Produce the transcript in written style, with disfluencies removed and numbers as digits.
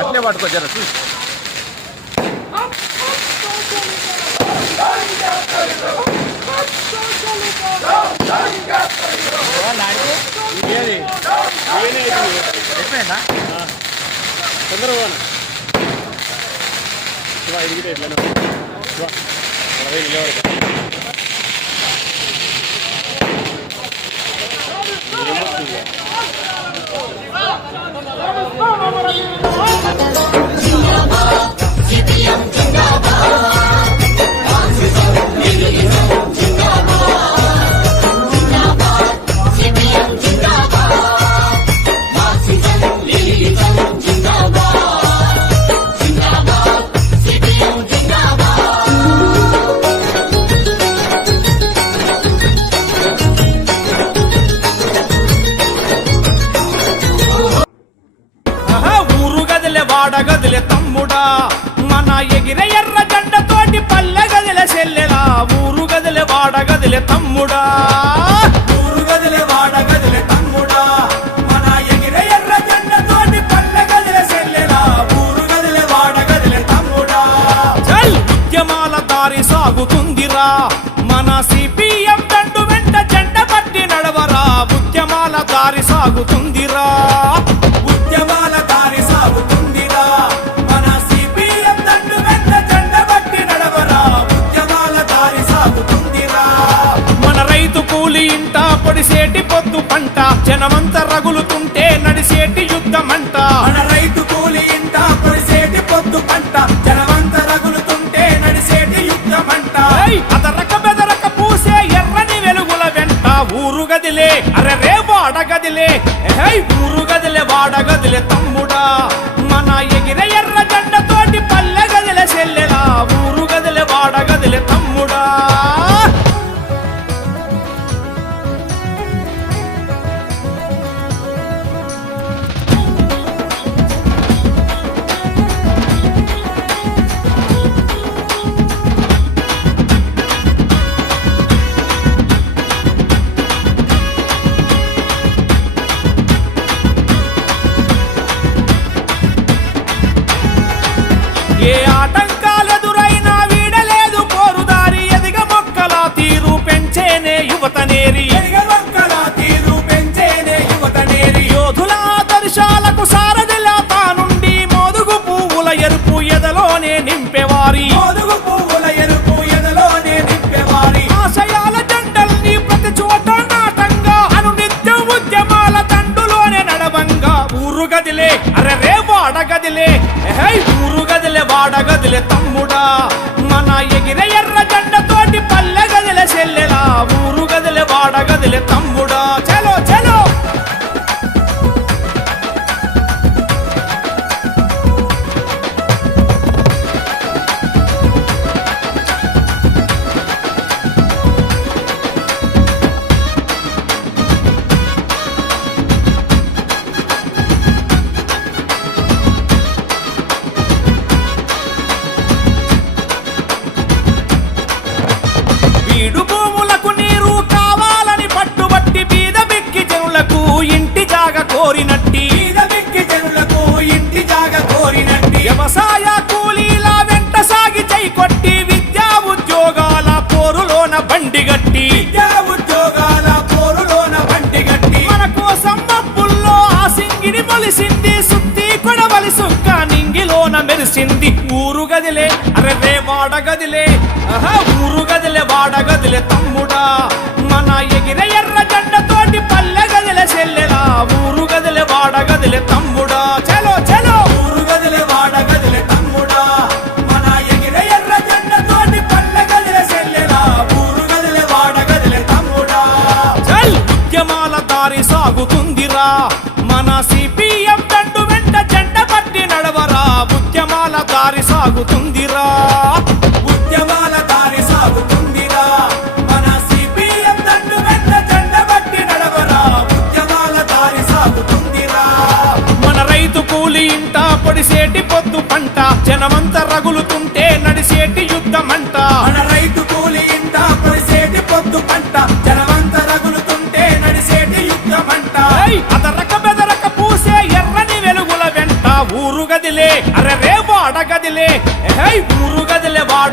అట్లే పట్టుకో జర ఎట్లయినా తొందరగా ఎదిగితే ఎట్లయినా వాడగదిలే తమ్ముడా మన ఎగిరే ఎర్ర జెండతోటి పల్లె గదిలే చెల్లెలా ఊరు గదిలే వాడగదిలే తమ్ముడా ఊరు గదిలే వాడగదిలే తమ్ముడా మన ఎగిరే ఎర్ర జెండతోటి పల్లె గదిలే చెల్లెలా ఊరు గదిలే వాడగదిలే తమ్ముడా చల్ ఉద్యమాల దారి సాగుతుందిరా మన సిపిఎం దండు వెంట జెండ పట్టి నడవరా ఉద్యమాల దారి సాగుతుందిరా ఉద్యమాల దారి సాగుతుంది పొడిసేటి పొద్దు పంట జనమంత రగులుతుంటే నడిసేటి యుద్ధమంట మన రైతు కూలి ఇంట పొడిసేటి పొద్దు పంట జనమంత రగులుతుంటే నడిసేటి యుద్ధమంట అదరక బెదరక పూసే ఎర్రని వెలుగుల వెంట ఊరు గదిలే అరే రే వాడగదిలే ఊరు గదిలే వాడగదిలే తమ్ముడా మన ఎగిరే ఎర్ర జెండతోటి పల్లె గదిలే చెల్లెలా ఊరు గదిలే వాడగదిలే తమ్ముడా ఏ ఆటంకాలెదురైనా వీడలేదు పోరుదారి ఎదిగ మొక్కల తీరు పెంచేనే యువతనేరి యోధుల దర్శాలకు సారథిలా తానుండి మోదుగు పువ్వుల ఎరుపు ఎదలోనే నింపేవారి ఆశయాల జెండల్ని ప్రతి చోట నాటంగా అనునిత్యం ఉద్యమాల దండులోనే నడవంగా ఊరు గదిలే అరే రే వాడగదిలే ఊరు గదిలే వాడగదిలే తమ్ముడా మన ఎగిరే ఎర్ర జెండతోటి పల్లె గదిలే చెల్లెలా ఊరు గదిలే వాడగదిలే తమ్ముడా చలో చలో వీడు భూములకు నీరు కావాలని పట్టుబట్టి బీద బిక్కి జనులకు ఇంటి జాగ కోరినట్టి వ్యవసాయ కూలీల వెంట సాగి చై కొట్టి విద్యా ఉద్యోగాల పోరులోన బండిగట్టి మన కోసం మబ్బుల్లో ఆ సింగిడి మొలిసింది సుత్తి కొడవలి సుక్క నింగిలోన మెరిసింది ఊరు గదిలే అరే రే వాడగదిలే ఊరు గదిలే వాడగదిలే తమ్ముడా మన ఎగిరే ఎర్ర జెండతోటి పల్లె గదిలే చెల్లెలా ఊరు గదిలే వాడగదిలే తమ్ముడా చలో చలో ఊరు గదిలే వాడగదిలే తమ్ముడా మన ఎగిరే ఎర్ర జెండతోటి పల్లె గదిలే చెల్లెలా ఊరు గదిలే వాడగదిలే తమ్ముడా చల్ ఉద్యమాల దారి సాగుతుందిరా మన సిపిఎం దండు వెంట జెండ పట్టి నడవరా ఉద్యమాల దారి సాగుతుందిరా ఉద్యమాల దారి సాగుతుందిరా మన సిపిఎం దండు వెంట జెండ పట్టి నడవరా ఉద్యమాల దారి సాగుతుందిరా మన రైతు కూలి ఇంట పొడిసేటి పొద్దు పంట జనమంత రగులుతుంటే నడిసేటి యుద్ధమంట మన రైతు కూలి ఇంట పొడిసేటి పొద్దు పంట జనమంత రగులుతుంటే నడిసేటి యుద్ధమంట గదిలే అరే రే వాడ గదిలే ఊరు గదిలే వాడ